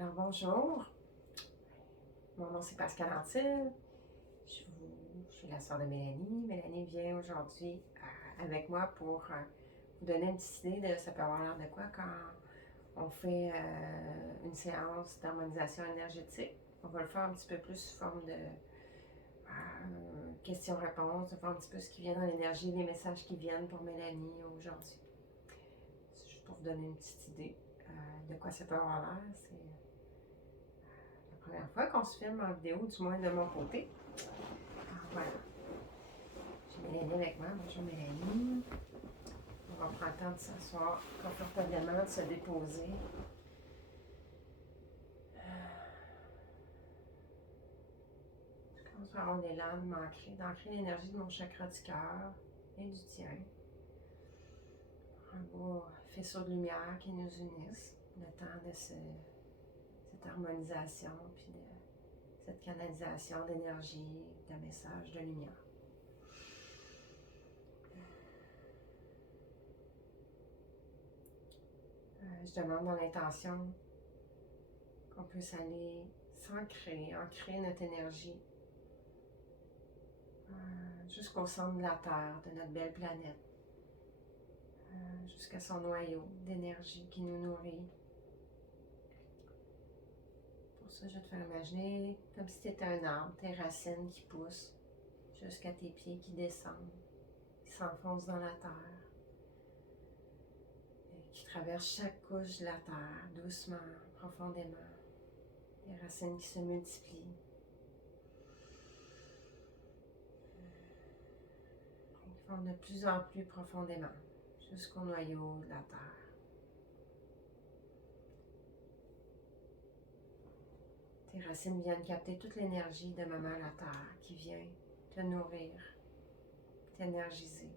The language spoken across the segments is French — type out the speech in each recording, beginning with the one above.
Alors bonjour, mon nom c'est Pascal Antille, je suis la sœur de Mélanie. Mélanie vient aujourd'hui avec moi pour vous donner une petite idée de ça peut avoir l'air de quoi quand on fait une séance d'harmonisation énergétique. On va le faire un petit peu plus sous forme de questions-réponses, de voir un petit peu ce qui vient dans l'énergie, les messages qui viennent pour Mélanie aujourd'hui. C'est juste pour vous donner une petite idée de quoi ça peut avoir l'air. C'est première fois qu'on se filme en vidéo, du moins de mon côté. Alors voilà. J'ai Mélanie avec moi. Bonjour Mélanie. On va prendre le temps de s'asseoir confortablement, de se déposer. Je commence à avoir l'élan d'ancrer l'énergie de mon chakra du cœur et du tien. Un beau faisceau de lumière qui nous unisse. Le temps de cette harmonisation, puis de cette canalisation d'énergie, de messages, de lumière. Je demande dans l'intention qu'on puisse aller ancrer notre énergie jusqu'au centre de la Terre, de notre belle planète, jusqu'à son noyau d'énergie qui nous nourrit. Pour ça, je vais te faire imaginer comme si tu étais un arbre, tes racines qui poussent jusqu'à tes pieds qui descendent, qui s'enfoncent dans la terre, et qui traversent chaque couche de la terre, doucement, profondément. Les racines qui se multiplient. Qui font de plus en plus profondément jusqu'au noyau de la terre. Tes racines viennent capter toute l'énergie de Maman la Terre qui vient te nourrir, t'énergiser,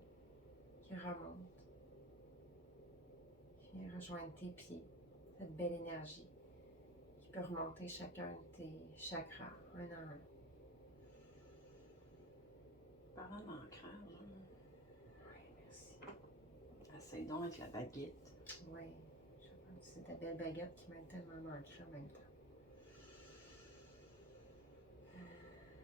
qui remonte, qui vient rejoindre tes pieds, cette belle énergie qui peut remonter chacun de tes chakras, un à un. Parlant d'ancrage, Oui, merci. essaye donc avec la baguette. Oui, je pense que c'est ta belle baguette qui m'aide tellement ancrée en même temps.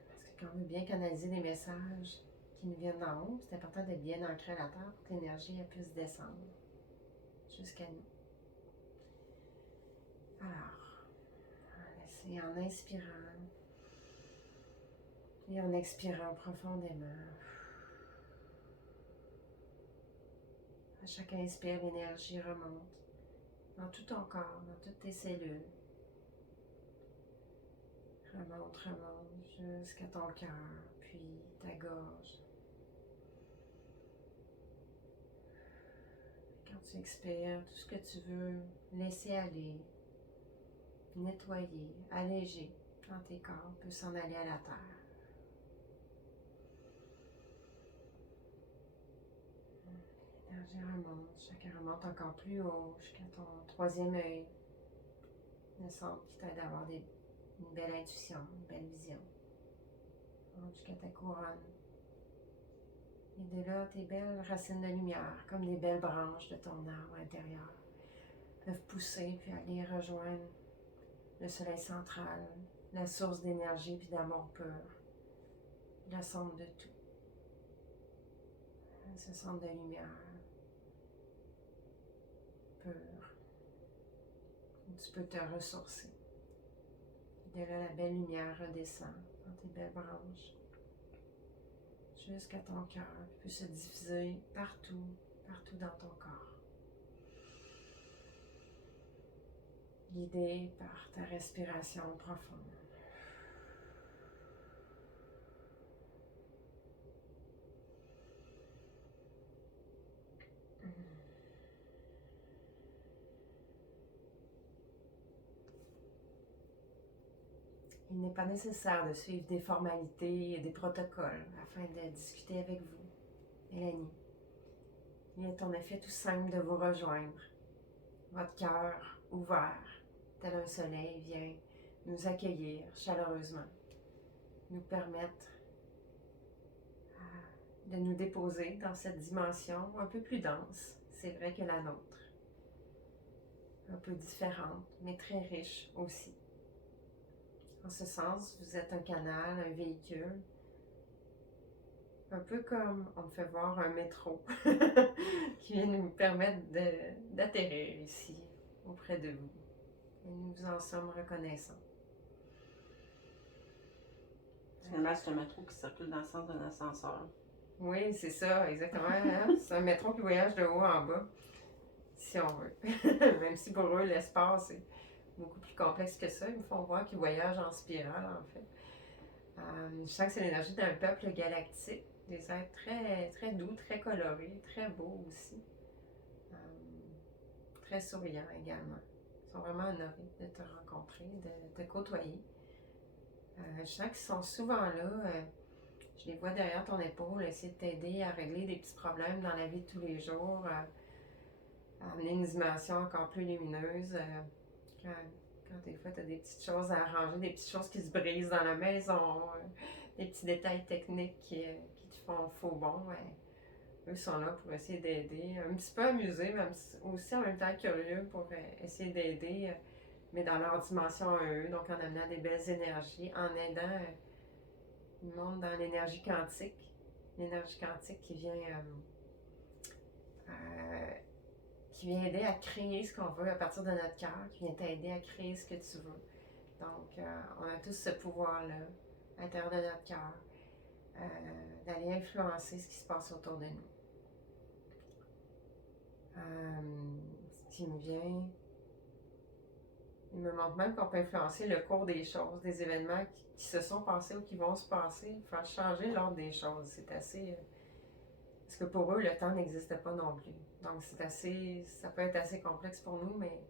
Parce que quand on veut bien canaliser les messages qui nous viennent d'en haut, c'est important d'être bien ancré à la terre pour que l'énergie puisse descendre jusqu'à nous. Alors, on va laisser en inspirant et en expirant profondément. À chaque inspire, l'énergie remonte dans tout ton corps, dans toutes tes cellules. Remonte jusqu'à ton cœur, puis ta gorge. Quand tu expires, tout ce que tu veux laisser aller, nettoyer, alléger dans tes corps peut s'en aller à la terre. L'énergie remonte, chacun remonte encore plus haut, jusqu'à ton troisième œil, le centre qui t'aide à avoir une belle intuition, une belle vision. Jusqu'à ta couronne. Et de là, tes belles racines de lumière, comme des belles branches de ton arbre intérieur, peuvent pousser puis aller rejoindre le soleil central, la source d'énergie puis d'amour pur, le centre de tout. Ce centre de lumière pure, où tu peux te ressourcer. De là, la belle lumière redescend dans tes belles branches, jusqu'à ton cœur, puis peut se diffuser partout dans ton corps. Guidé par ta respiration profonde. Il n'est pas nécessaire de suivre des formalités et des protocoles afin de discuter avec vous, Mélanie. Il est en effet tout simple de vous rejoindre. Votre cœur ouvert, tel un soleil, vient nous accueillir chaleureusement, nous permettre de nous déposer dans cette dimension un peu plus dense, c'est vrai, que la nôtre. un peu différente, mais très riche aussi. En ce sens, vous êtes un canal, un véhicule, un peu comme on me fait voir un métro qui vient nous permettre d'atterrir ici, auprès de vous. Et nous vous en sommes reconnaissants. Finalement, c'est un métro qui circule dans le sens d'un ascenseur. Oui, c'est ça, exactement. Hein? C'est un métro qui voyage de haut en bas, si on veut. Même si pour eux, l'espace est beaucoup plus complexe que ça, ils me font voir qu'ils voyagent en spirale, en fait. Je sens que c'est l'énergie d'un peuple galactique, des êtres très, très doux, très colorés, très beaux aussi. Très souriants également. Ils sont vraiment honorés de te rencontrer, de te côtoyer. Je sens qu'ils sont souvent là. Je les vois derrière ton épaule, essayer de t'aider à régler des petits problèmes dans la vie de tous les jours, à amener une dimension encore plus lumineuse. Quand des fois tu as des petites choses à arranger, des petites choses qui se brisent dans la maison, des petits détails techniques qui te font faux bon, eux sont là pour essayer d'aider, un petit peu amusés, mais aussi en même temps curieux pour essayer d'aider, mais dans leur dimension à eux, donc en amenant des belles énergies, en aidant le monde dans l'énergie quantique qui vient aider à créer ce qu'on veut à partir de notre cœur, qui vient t'aider à créer ce que tu veux. Donc, on a tous ce pouvoir-là, à l'intérieur de notre cœur, d'aller influencer ce qui se passe autour de nous. Ce qui me vient, il me montre même qu'on peut influencer le cours des choses, des événements qui se sont passés ou qui vont se passer, faire changer l'ordre des choses. C'est assez... parce que pour eux, le temps n'existe pas non plus. Donc, ça peut être assez complexe pour nous, mais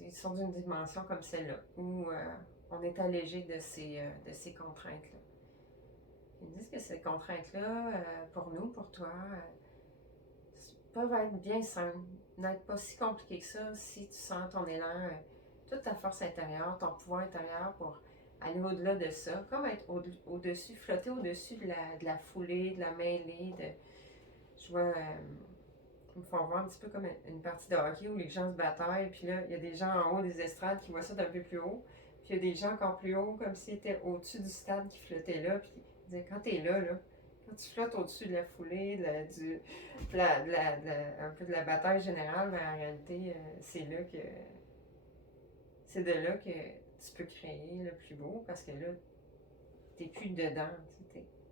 ils sont d'une dimension comme celle-là, où on est allégé de ces contraintes-là. Ils me disent que ces contraintes-là, pour nous, pour toi, peuvent être bien simples, n'être pas si compliquées que ça si tu sens ton élan, toute ta force intérieure, ton pouvoir intérieur pour aller au-delà de ça, comme être au-dessus, flotter au-dessus de la foulée, de la mêlée, je vois, ils me font voir un petit peu comme une partie de hockey où les gens se bataillent, puis là, il y a des gens en haut des estrades qui voient ça d'un peu plus haut, puis il y a des gens encore plus haut, comme s'ils étaient au-dessus du stade qui flottaient là, puis ils disaient, quand t'es là, quand tu flottes au-dessus de la foulée, un peu de la bataille générale, mais en réalité, c'est de là que tu peux créer le plus beau, parce que là, t'es plus dedans,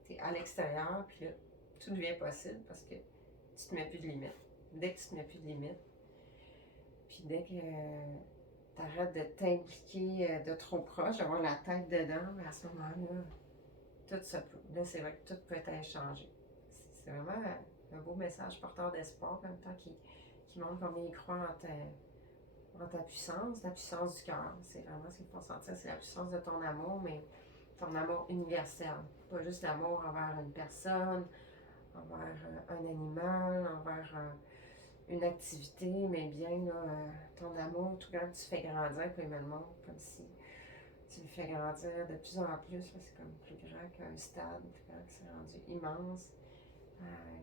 t'es à l'extérieur, puis là, tout devient possible, parce que tu te mets plus de limites. Dès que tu te mets plus de limites, puis dès que tu arrêtes de t'impliquer de trop proche, d'avoir la tête dedans, mais à ce moment-là, tout se peut. Là, c'est vrai que tout peut être changé. C'est vraiment un beau message porteur d'espoir, en même temps, qui montre combien ils croient en ta puissance, la puissance du cœur. C'est vraiment ce qu'il faut sentir, c'est la puissance de ton amour, mais ton amour universel. Pas juste l'amour envers une personne, envers un animal, envers une activité, mais bien là, ton amour, tout quand tu fais grandir, puis le monde, comme si tu le fais grandir de plus en plus, c'est comme plus grand qu'un stade, plus grand que c'est rendu immense,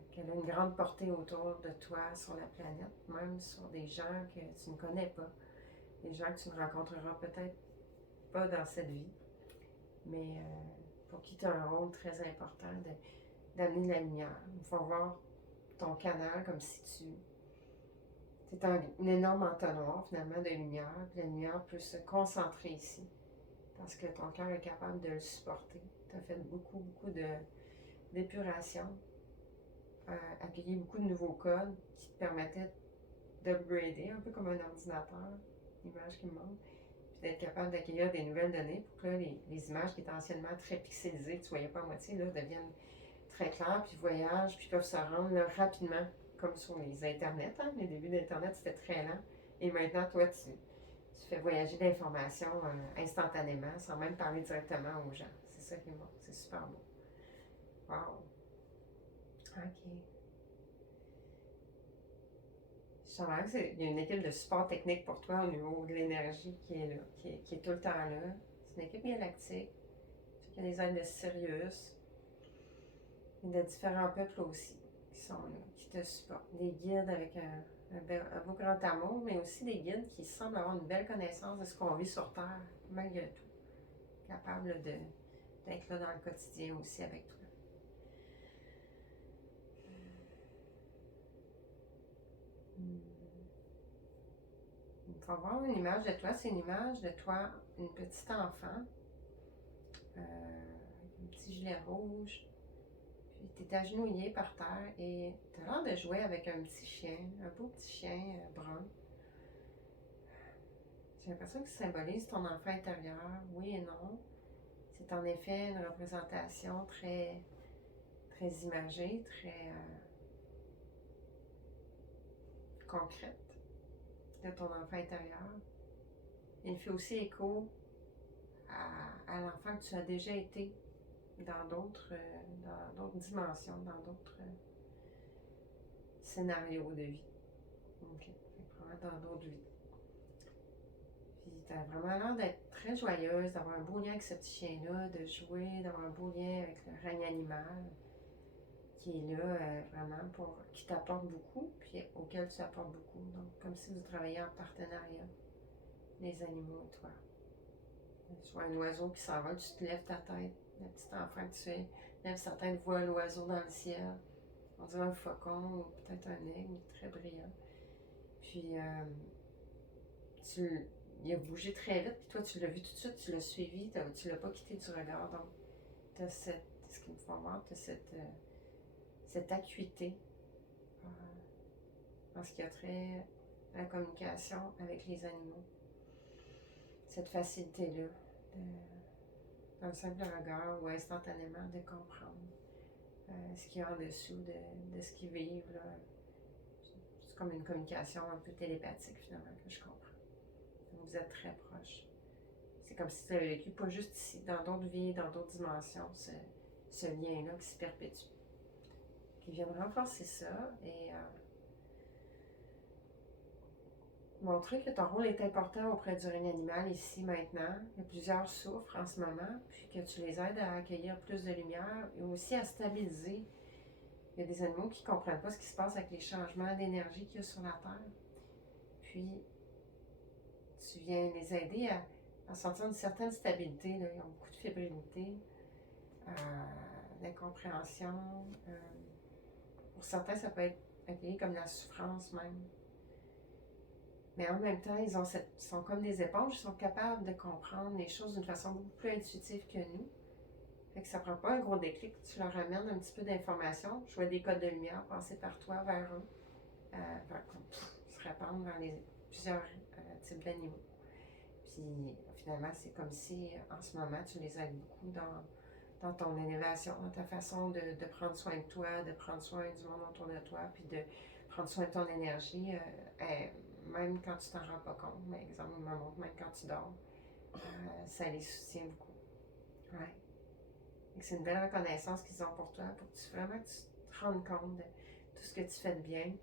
qu'elle a une grande portée autour de toi sur la planète, même sur des gens que tu ne connais pas, des gens que tu ne rencontreras peut-être pas dans cette vie, mais pour qui tu as un rôle très important d'amener de la lumière. Il faut voir ton canal comme si c'est un énorme entonnoir finalement de lumière, puis la lumière peut se concentrer ici parce que ton cœur est capable de le supporter. Tu as fait beaucoup, beaucoup d'épuration, accueilli beaucoup de nouveaux codes qui te permettaient d'upgrader, un peu comme un ordinateur, l'image qui me montre, puis d'être capable d'accueillir des nouvelles données pour que là, les images qui étaient anciennement très pixelisées, que tu ne voyais pas à moitié, là, deviennent très claires, puis voyagent, puis peuvent se rendre là, rapidement, comme sur les Internet. Hein? Les débuts d'Internet, c'était très lent. Et maintenant, toi, tu fais voyager l'information instantanément, sans même parler directement aux gens. C'est ça qui est bon. C'est super beau. Wow. OK. Je sens vraiment qu'il y a une équipe de support technique pour toi au niveau de l'énergie qui est là, qui est tout le temps là. C'est une équipe galactique. Il y a des aides de Sirius. Et de différents peuples aussi qui sont là, qui te supportent. Des guides avec un beau grand amour, mais aussi des guides qui semblent avoir une belle connaissance de ce qu'on vit sur Terre, malgré tout. Capables d'être là dans le quotidien aussi avec toi. Il faut voir une image de toi, c'est une image de toi, une petite enfant, un petit gilet rouge, puis tu es agenouillé par terre et tu as l'air de jouer avec un petit chien, un beau petit chien brun. J'ai l'impression que ça symbolise ton enfant intérieur, oui et non. C'est en effet une représentation très, très imagée, très concrète de ton enfant intérieur. Il fait aussi écho à l'enfant que tu as déjà été dans d'autres dimensions, dans d'autres scénarios de vie. OK. Vraiment dans d'autres vies. Puis tu as vraiment l'air d'être très joyeuse, d'avoir un beau lien avec ce petit chien-là, de jouer, d'avoir un beau lien avec le règne animal qui est là vraiment qui t'apporte beaucoup, puis auquel tu apportes beaucoup. Donc, comme si vous travailliez en partenariat, les animaux et toi. Tu vois un oiseau qui s'en va, tu te lèves ta tête, le petit enfant que tu es, lève sa tête, voit l'oiseau dans le ciel. On dirait un faucon ou peut-être un aigle, très brillant. Puis, il a bougé très vite, puis toi, tu l'as vu tout de suite, tu l'as suivi, tu l'as pas quitté du regard. Donc, tu as ce qui me fait voir, tu as cette acuité en ce qui a trait à la communication avec les animaux. Cette facilité-là, dans le simple regard ou instantanément de comprendre ce qu'il y a en dessous de ce qu'ils vivent. Là. C'est comme une communication un peu télépathique finalement que je comprends. Donc, vous êtes très proches. C'est comme si tu avais vécu pas juste ici, dans d'autres vies, dans d'autres dimensions, ce lien-là qui se perpétue. Qui vient renforcer ça et montrer que ton rôle est important auprès du règne animal ici, maintenant. Que plusieurs souffrent en ce moment, puis que tu les aides à accueillir plus de lumière et aussi à stabiliser. Il y a des animaux qui ne comprennent pas ce qui se passe avec les changements d'énergie qu'il y a sur la Terre. Puis, tu viens les aider à sentir une certaine stabilité. Là. Ils ont beaucoup de fébrilité, d'incompréhension. Pour certains, ça peut être accueilli comme la souffrance même. Mais en même temps, ils sont comme des éponges, ils sont capables de comprendre les choses d'une façon beaucoup plus intuitive que nous. Fait que ça prend pas un gros déclic, tu leur amènes un petit peu d'informations, je vois des codes de lumière passer par toi vers eux, se répandre dans plusieurs types d'animaux. Puis finalement, c'est comme si en ce moment, tu les aides beaucoup dans ton élévation, dans ta façon de prendre soin de toi, de prendre soin du monde autour de toi, puis de prendre soin de ton énergie, même quand tu t'en rends pas compte. Par exemple, il me montre même quand tu dors, ça les soutient beaucoup. Ouais. C'est une belle reconnaissance qu'ils ont pour toi, pour que tu te rendes compte de tout ce que tu fais de bien.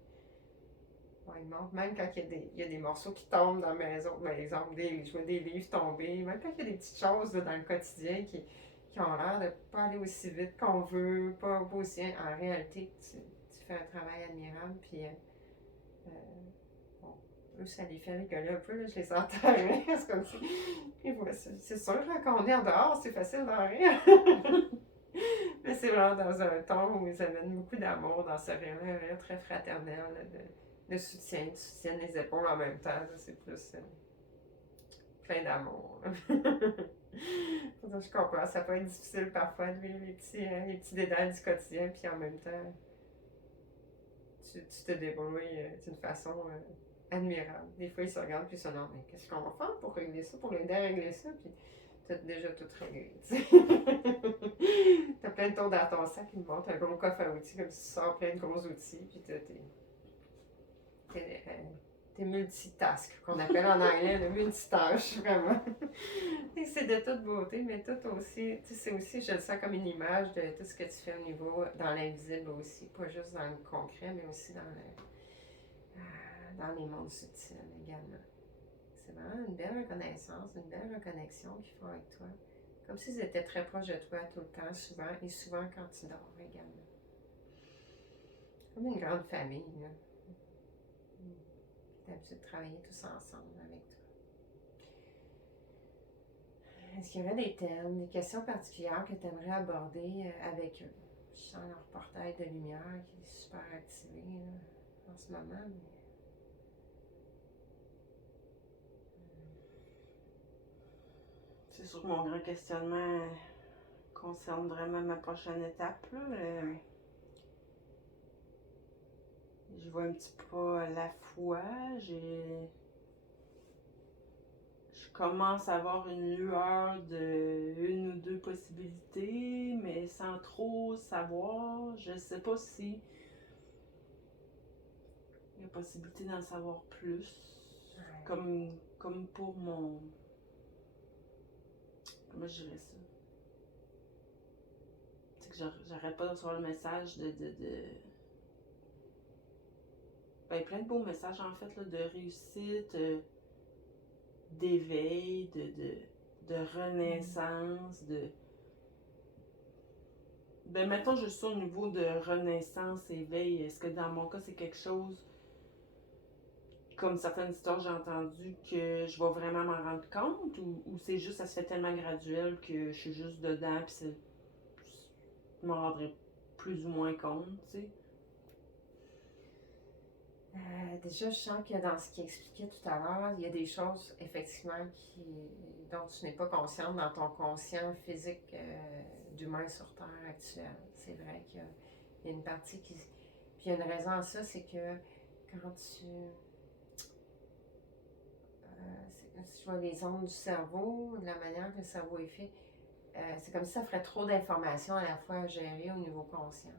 Ouais, ils montrent, même quand il y a des morceaux qui tombent dans la maison, par exemple, je vois des livres tomber, même quand il y a des petites choses là, dans le quotidien qui ont l'air de ne pas aller aussi vite qu'on veut, pas aussi. En réalité, tu fais un travail admirable, puis bon, eux, ça les fait rigoler un peu, là, je les entends rire, c'est comme si, puis voilà, c'est sûr, quand on est en dehors, c'est facile d'en rire. Mais c'est vraiment dans un ton où ils amènent beaucoup d'amour dans ce rire très fraternel, là, de soutien, tu soutiennes les épaules en même temps, là, c'est plus plein d'amour. Je comprends, ça peut être difficile parfois de vivre les petits détails du quotidien, puis en même temps, tu te débrouilles d'une façon admirable. Des fois, ils se regardent puis ils se demandent, mais qu'est-ce qu'on va faire pour régler ça, pour l'aider à régler ça, puis t'as déjà tout réglé, tu sais. T'as plein de tours dans ton sac, ils me montrent un gros coffre à outils, comme si tu sors plein de gros outils, puis t'es multitask, qu'on appelle en anglais le multitâche, vraiment. Et c'est de toute beauté, mais tout aussi, c'est aussi, je le sens comme une image de tout ce que tu fais au niveau, dans l'invisible aussi, pas juste dans le concret, mais aussi dans les mondes subtils également. C'est vraiment une belle reconnaissance, une belle reconnexion qu'ils font avec toi. Comme s'ils étaient très proches de toi tout le temps, souvent, et souvent quand tu dors également. Comme une grande famille, là. d'habitude de travailler tous ensemble avec toi. Est-ce qu'il y aurait des thèmes, des questions particulières que tu aimerais aborder avec eux? Je sens leur portail de lumière qui est super activé là, en ce moment. Mais... C'est sûr que mon grand questionnement concerne vraiment ma prochaine étape. Là. Je vois un petit pas à la fois. Je commence à avoir une lueur de une ou deux possibilités, mais sans trop savoir. Je sais pas si il y a possibilité d'en savoir plus. Ouais. Comme pour mon... Comment je dirais ça? C'est que j'arrête pas de recevoir le message ben, plein de beaux messages en fait, là, de réussite, d'éveil, de renaissance, Ben, mettons juste ça au niveau de renaissance, éveil. Est-ce que dans mon cas, c'est quelque chose, comme certaines histoires j'ai entendu, que je vais vraiment m'en rendre compte, ou c'est juste, ça se fait tellement graduel que je suis juste dedans, puis je m'en rendrai plus ou moins compte, tu sais. Déjà, je sens que dans ce qu'il expliquait tout à l'heure, il y a des choses effectivement dont tu n'es pas consciente dans ton conscient physique d'humain sur Terre actuel. C'est vrai qu'il y a une partie qui... Puis il y a une raison à ça, c'est que quand tu... si je vois les ondes du cerveau, de la manière que le cerveau est fait, c'est comme si ça ferait trop d'informations à la fois à gérer au niveau conscient.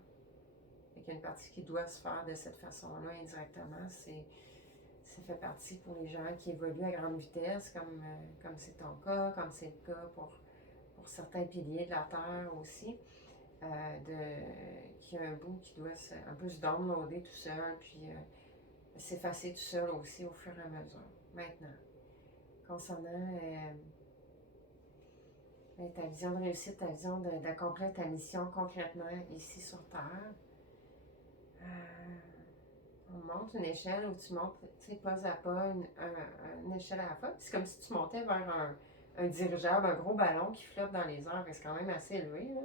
Il y a une partie qui doit se faire de cette façon-là indirectement. Ça fait partie pour les gens qui évoluent à grande vitesse, comme c'est ton cas, comme c'est le cas pour certains piliers de la Terre aussi, qui a un bout qui doit un peu se downloader tout seul, puis s'effacer tout seul aussi au fur et à mesure. Maintenant, concernant ta vision de réussite, ta vision d'accomplir ta mission concrètement ici sur Terre, on monte une échelle où tu montes, tu sais, pas à pas, une échelle à la fois. C'est comme si tu montais vers un dirigeable, un gros ballon qui flotte dans les airs, c'est quand même assez élevé, là.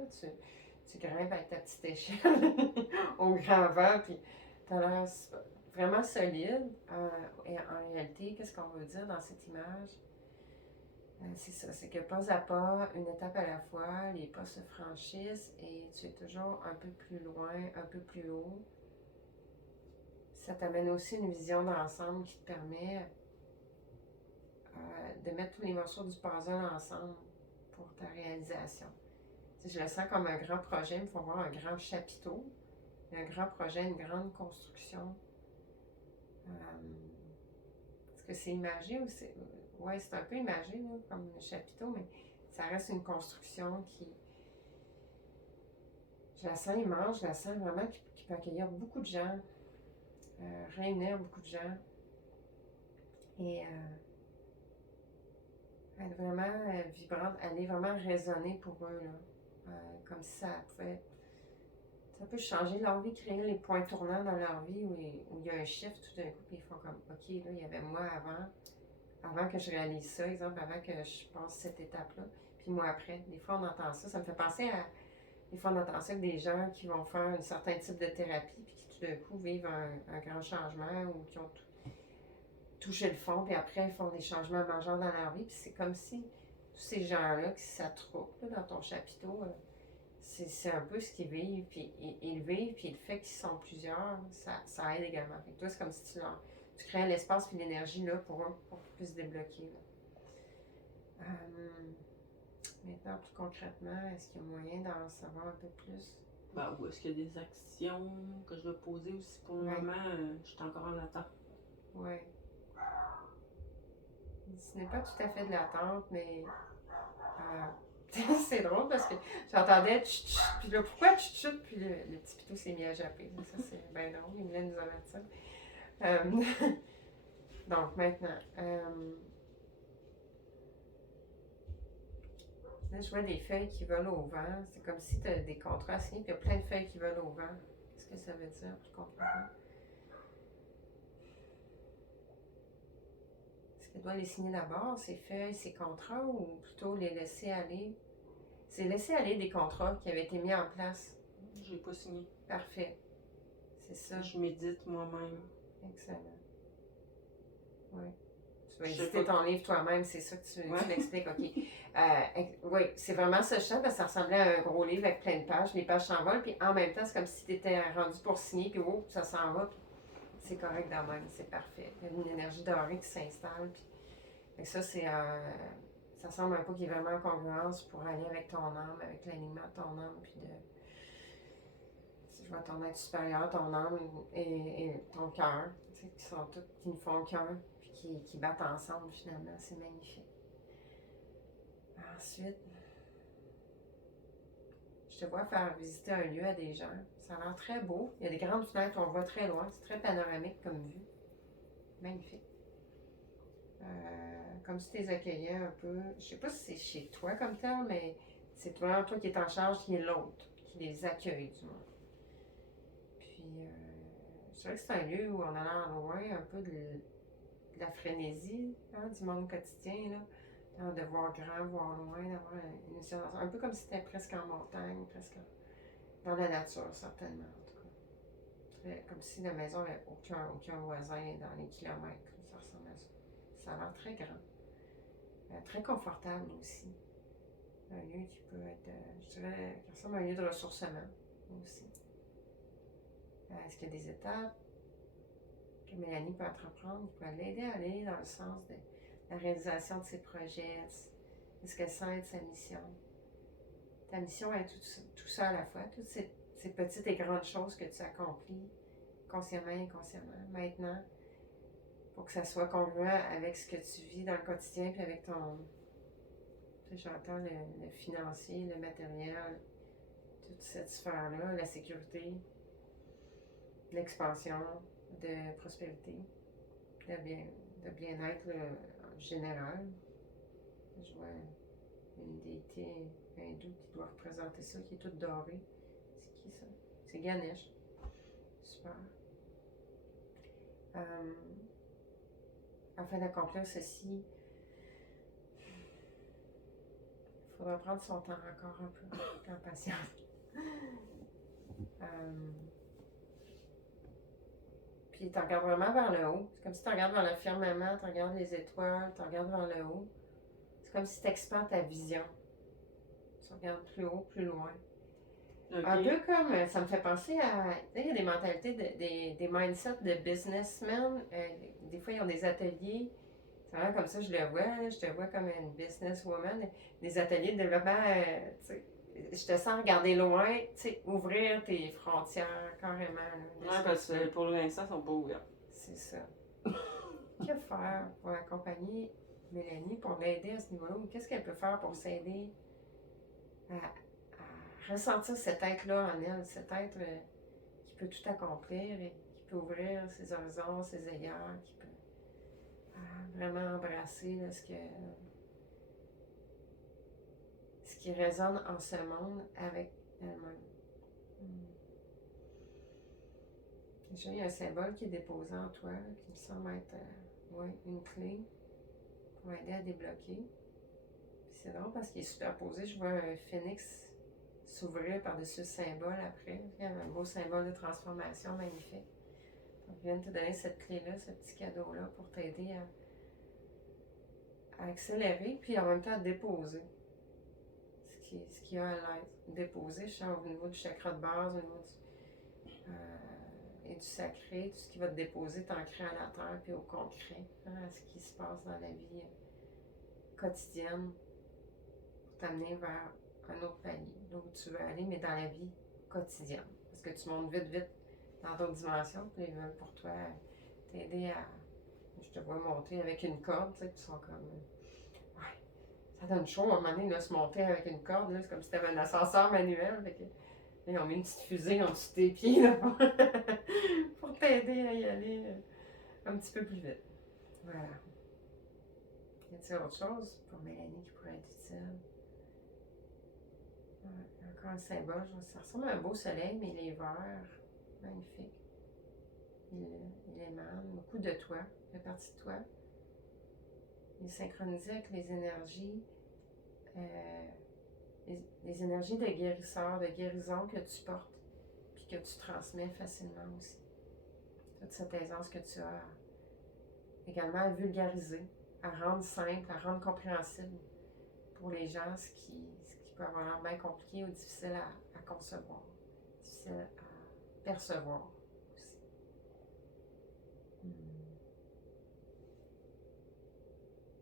Tu grimpes avec ta petite échelle au grand vent, puis tu as l'air vraiment solide. Et en réalité, qu'est-ce qu'on veut dire dans cette image? C'est ça, c'est que pas à pas, une étape à la fois, les pas se franchissent et tu es toujours un peu plus loin, un peu plus haut. Ça t'amène aussi une vision d'ensemble qui te permet de mettre tous les morceaux du puzzle ensemble pour ta réalisation. Tu sais, je le sens comme un grand projet, il faut voir un grand chapiteau, un grand projet, une grande construction. Est-ce que c'est imagé ou c'est... Oui, c'est un peu imagé, là, comme un chapiteau, mais ça reste une construction qui... Je la sens immense, je la sens vraiment qui peut accueillir beaucoup de gens, réunir beaucoup de gens et être vraiment vibrante, aller vraiment résonner pour eux, là. Comme si ça pouvait... Ça peut changer leur vie, créer les points tournants dans leur vie où il y a un shift tout d'un coup, puis ils font comme, OK, là, il y avait moi avant que je réalise ça, exemple, avant que je passe cette étape-là, puis moi après. Des fois, on entend ça, ça me fait penser à... Des fois, on entend ça avec des gens qui vont faire un certain type de thérapie, puis qui tout d'un coup vivent un grand changement ou qui ont touché le fond, puis après, ils font des changements majeurs dans leur vie, puis c'est comme si tous ces gens-là qui s'attroupent dans ton chapiteau, c'est un peu ce qu'ils vivent, puis ils vivent, puis le fait qu'ils sont plusieurs, ça aide également. Fait que toi, c'est comme si tu crées l'espace puis l'énergie là pour eux, pour qu'ils puissent se débloquer. Maintenant, plus concrètement, est-ce qu'il y a moyen d'en savoir un peu plus? Ben, ou est-ce qu'il y a des actions que je dois poser aussi pour le moment? Je suis encore en attente. Oui. Ce n'est pas tout à fait de l'attente, mais c'est drôle parce que j'entendais tch, puis là, pourquoi tch, puis le petit pitou s'est mis à japper. Ça, c'est bien drôle, il voulait nous avertir. Donc, maintenant, là, je vois des feuilles qui volent au vent. C'est comme si tu as des contrats signés, puis il y a plein de feuilles qui volent au vent. Qu'est-ce que ça veut dire, plus concrètement? Tu dois les signer d'abord, ces feuilles, ces contrats, ou plutôt les laisser aller? C'est laisser aller des contrats qui avaient été mis en place. J'ai pas signé. Parfait. C'est ça. Je médite moi-même. Excellent. Oui. Tu vas Je sais éditer pas. ton livre toi-même, c'est ça que tu Ouais. m'expliques, OK. Oui, c'est vraiment ça, je sens, parce que ça ressemblait à un gros livre avec plein de pages. Les pages s'envolent, puis en même temps, c'est comme si tu étais rendu pour signer, puis oh, ça s'en va, puis c'est correct dans même, c'est parfait. Il y a une énergie dorée qui s'installe, puis fait que ça, c'est... ça semble un peu qu'il y ait vraiment congruence pour aller avec ton âme, avec l'alignement de ton âme, puis de... Je vois ton être supérieur, ton âme et ton cœur, tu sais, qui sont tous, qui nous font cœur, puis qui battent ensemble finalement. C'est magnifique. Ensuite, je te vois faire visiter un lieu à des gens. Ça a l'air très beau. Il y a des grandes fenêtres, on voit très loin. C'est très panoramique comme vue. Magnifique. Comme si tu les accueillais un peu. Je sais pas si c'est chez toi comme tel, mais c'est toi qui es en charge, qui est l'autre, qui les accueille du moins. Puis, c'est vrai que c'est un lieu où on a l'air loin un peu de la frénésie, hein, du monde quotidien, là. De voir grand, voir loin, d'avoir une observation. Un peu comme si c'était presque en montagne, presque dans la nature, certainement, en tout cas. Comme si la maison n'avait aucun voisin dans les kilomètres. Ça ressemble à ça. Ça a l'air très grand. Très confortable aussi. Un lieu qui peut être, je dirais, qui ressemble à un lieu de ressourcement aussi. Est-ce qu'il y a des étapes que Mélanie peut entreprendre, qui peuvent l'aider à aller dans le sens de la réalisation de ses projets, de ce qu'elle sent être sa mission? Ta mission est tout ça à la fois, toutes ces petites et grandes choses que tu accomplis, consciemment et inconsciemment, maintenant, pour que ça soit congruent avec ce que tu vis dans le quotidien, puis avec ton... Tu sais, j'entends le financier, le matériel, toute cette sphère-là, la sécurité, l'expansion, de prospérité, de bien-être général. Je vois une déité hindoue qui doit représenter ça, qui est toute dorée. C'est qui ça? C'est Ganesh. Super. Afin d'accomplir ceci, il faudra prendre son temps encore un peu, en patience. Puis tu regardes vraiment vers le haut. C'est comme si tu regardes vers le firmament, tu regardes les étoiles, tu regardes vers le haut. C'est comme si tu expands ta vision. Tu regardes plus haut, plus loin. Okay. Un peu comme, ça me fait penser à, il y a des mentalités, des mindsets de businessmen. Des fois, ils ont des ateliers. C'est vraiment comme ça, je le vois. Je te vois comme une businesswoman. Des ateliers de développement, tu sais. Je te sens regarder loin, tu sais, ouvrir tes frontières carrément. Oui, parce que pour l'instant, ils sont pas ouverts. C'est ça. Que faire pour accompagner Mélanie, pour l'aider à ce niveau-là? Ou qu'est-ce qu'elle peut faire pour s'aider à ressentir cet être-là en elle, cet être qui peut tout accomplir et qui peut ouvrir ses horizons, ses égard, qui peut vraiment embrasser là, ce qui résonne en ce monde avec elle-même. Déjà, il y a un symbole qui est déposé en toi, qui me semble être une clé pour aider à débloquer. Puis c'est drôle parce qu'il est superposé. Je vois un phénix s'ouvrir par-dessus le symbole après. Il y a un beau symbole de transformation magnifique. Donc, je viens de te donner cette clé-là, ce petit cadeau-là pour t'aider à accélérer, puis en même temps à déposer ce qui a à l'être. Déposer, je sens au niveau du chakra de base, au niveau et du sacré, tout ce qui va te déposer, t'ancrer à la terre, puis au concret, à ce qui se passe dans la vie quotidienne, pour t'amener vers un autre palier, là où tu veux aller, mais dans la vie quotidienne. Parce que tu montes vite dans d'autres dimensions, puis ils veulent pour toi t'aider à... Je te vois monter avec une corde, tu sais, qui sont comme... Ouais, ça donne chaud à un moment donné, là, se monter avec une corde, là, c'est comme si tu avais un ascenseur manuel, fait que... Là, ils ont mis une petite fusée en dessous de tes pieds, là, pour t'aider à y aller un petit peu plus vite. Voilà. Y a-t-il autre chose pour Mélanie qui pourrait être utile? Ouais, encore un symbole, ça ressemble à un beau soleil, mais il est vert. Magnifique. Il émane beaucoup de toi, fait partie de toi. Il est synchronisé avec les énergies de guérisseur, de guérison que tu portes, puis que tu transmets facilement aussi. Toute cette aisance que tu as également à vulgariser, à rendre simple, à rendre compréhensible pour les gens ce qui peut avoir l'air bien compliqué ou difficile à concevoir, difficile à percevoir aussi.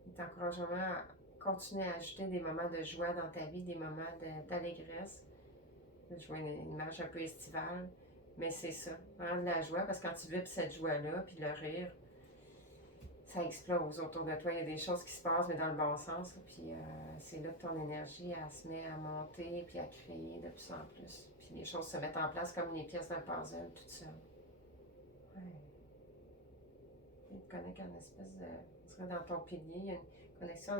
Il t'encourage vraiment à continuer à ajouter des moments de joie dans ta vie, des moments d'allégresse. Je vois une image un peu estivale, mais c'est ça, vraiment de la joie, parce que quand tu vibres cette joie-là, puis le rire, ça explose autour de toi. Il y a des choses qui se passent, mais dans le bon sens. Puis c'est là que ton énergie, elle se met à monter, puis à créer de plus en plus. Puis les choses se mettent en place comme les pièces d'un puzzle, toutes seules. Ouais. Il te connecte à une espèce de... On dirait dans ton pilier, il y a une connexion,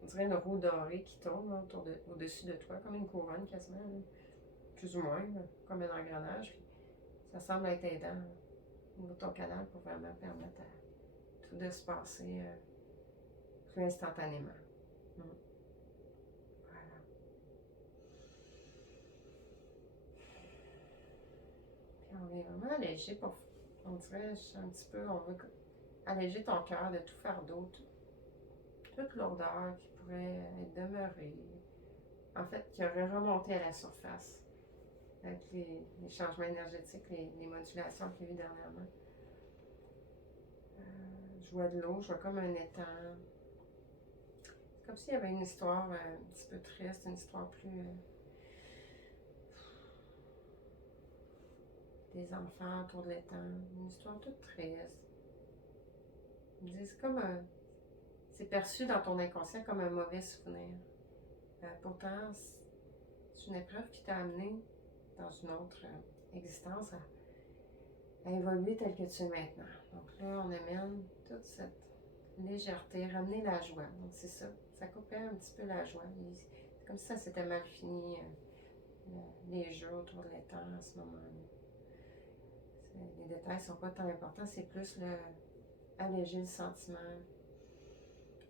on dirait une roue dorée qui tourne là, au-dessus de toi, comme une couronne quasiment, là. Plus ou moins, là, comme un engrenage. Puis ça semble être aidant là, au niveau de ton canal pour vraiment permettre à tout de se passer plus instantanément. Voilà. Puis on est vraiment allégé pour, on dirait un petit peu, on veut alléger ton cœur de tout fardeau, toute lourdeur qui pourrait être demeurée, en fait, qui aurait remonté à la surface avec les changements énergétiques, les modulations qu'il y a eu dernièrement. Je vois de l'eau, je vois comme un étang. C'est comme s'il y avait une histoire un petit peu triste, une histoire plus... des enfants autour de l'étang, une histoire toute triste. Ils me disent comme un... C'est perçu dans ton inconscient comme un mauvais souvenir. Pourtant, c'est une épreuve qui t'a amené dans une autre existence à évoluer tel que tu es maintenant. Donc là, on amène toute cette légèreté, ramener la joie. Donc c'est ça, ça coupait un petit peu la joie. C'est comme si ça s'était mal fini, les jeux autour de l'étang à ce moment-là. Les détails ne sont pas tant importants, c'est plus alléger le sentiment,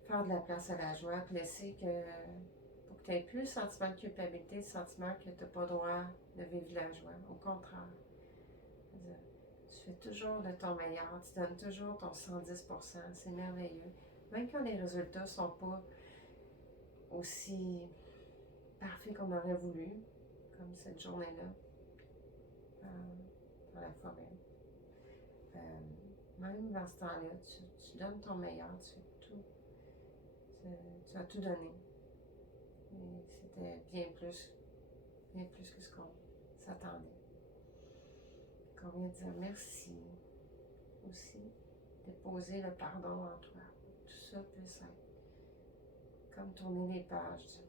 faire de la place à la joie, puis laisser que, pour que tu n'aies plus le sentiment de culpabilité, le sentiment que tu n'as pas le droit de vivre la joie. Au contraire. Tu fais toujours de ton meilleur, tu donnes toujours ton 110%, c'est merveilleux. Même quand les résultats ne sont pas aussi parfaits qu'on aurait voulu, comme cette journée-là, dans la forêt. Même dans ce temps-là, tu donnes ton meilleur, tu fais tout. Tu as tout donné. Et c'était bien plus que ce qu'on s'attendait. Qu'on vient de dire merci aussi, déposer le pardon en toi. Tout ça puisse être comme tourner les pages,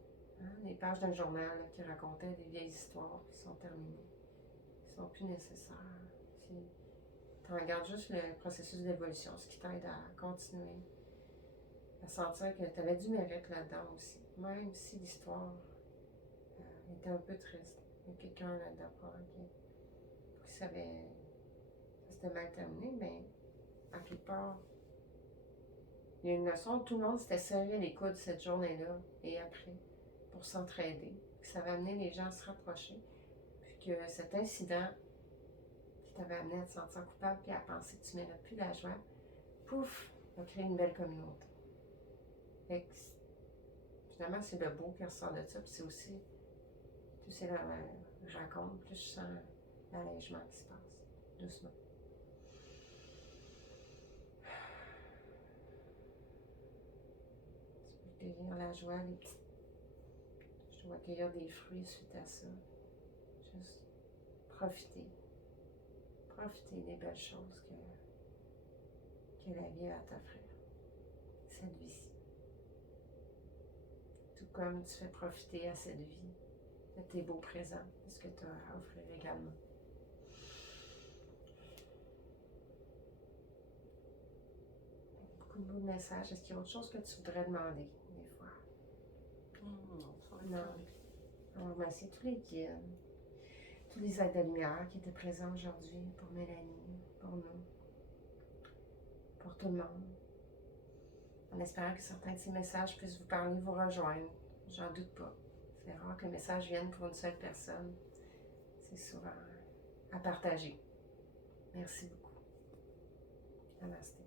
les pages d'un journal là, qui racontait des vieilles histoires qui sont terminées, qui sont plus nécessaires. Puis, tu regardes juste le processus d'évolution, ce qui t'aide à continuer, à sentir que tu avais du mérite là-dedans aussi, même si l'histoire était un peu triste. Il y a quelqu'un là-dedans qui savait que c'était mal terminé, mais à quelque part, il y a une leçon, tout le monde s'était serré les coudes cette journée-là et après pour s'entraider, que ça avait amené les gens à se rapprocher, puis que cet incident qui t'avait amené à te sentir coupable puis à penser que tu ne mérites plus la joie, pouf, a créé une belle communauté. Fait que, finalement, c'est le beau qui ressort de ça, puis c'est aussi, plus c'est la rencontre, plus je sens l'allègement qui se passe, doucement. Tu peux cueillir la joie, je dois cueillir des fruits suite à ça. Juste profiter. Profiter des belles choses que la vie a à t'offrir. Cette vie-ci. Tout comme tu fais profiter à cette vie de tes beaux présents, de ce que tu as à offrir également. Beaucoup de beaux messages. Est-ce qu'il y a autre chose que tu voudrais demander, des fois? Non. On va remercier tous les guides, tous les aides de lumière qui étaient présents aujourd'hui pour Mélanie, pour nous, pour tout le monde. en espérant que certains de ces messages puissent vous parler, vous rejoindre. J'en doute pas. C'est rare que le message vienne pour une seule personne. C'est souvent à partager. Merci beaucoup. Namasté.